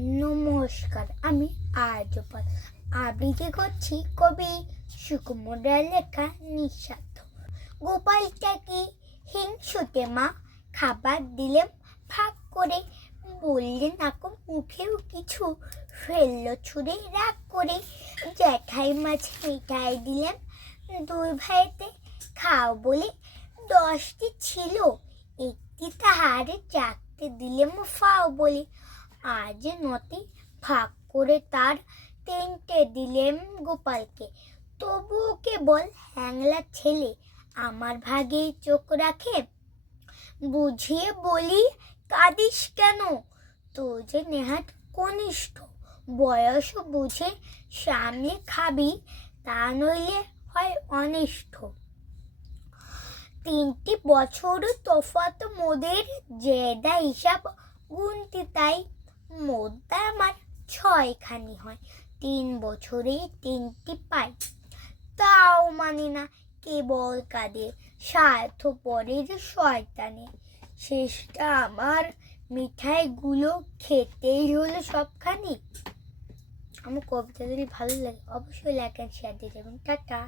নমস্কার, আমি আর্যপাল আবৃত্তি করছি কবি সুকুমারের লেখা নিঃস্বার্থ। গোপালটাকে হিংসুটে মা খাবার দিলেন ভাগ করে, বললেন নাকো মুখেও কিছু, ফেললো ছুঁড়ে রাগ করে। জ্যাঠাই মাঝে মিঠাই দিলেন দুই ভাইতে খাও বলে, 10টি ছিল একটি তাহারে চাকতে দিলেন ফাও বলে। আজ নতে ভাগ করে তার 3টে দিলেন গোপালকে, তবুও কেবল হ্যাংলা ছেলে আমার ভাগে চোখ রাখে। বুঝিয়ে বলি কাঁদিস কেন, তোর যে নেহাত কনিষ্ঠ, বয়স বুঝে সামনে খাবি, তা নইলে হয় অনিষ্ট। 3টি বছর তফাৎ মোদের, জেদা হিসাব গুনতি তাই, মোদ্দা আমার 6খানি হয়, 3 বছরে 3টি পাই। তাও মানি না, কেবল কাঁদে স্বার্থপরের শয়তানে। শেষটা আমার মিঠাইগুলো খেতেই হলো সবখানি। আমার কবিতা যদি ভালো লাগে অবশ্যই লাইক অ্যান্ড শেয়ার দিয়ে যাবেন। টাটা।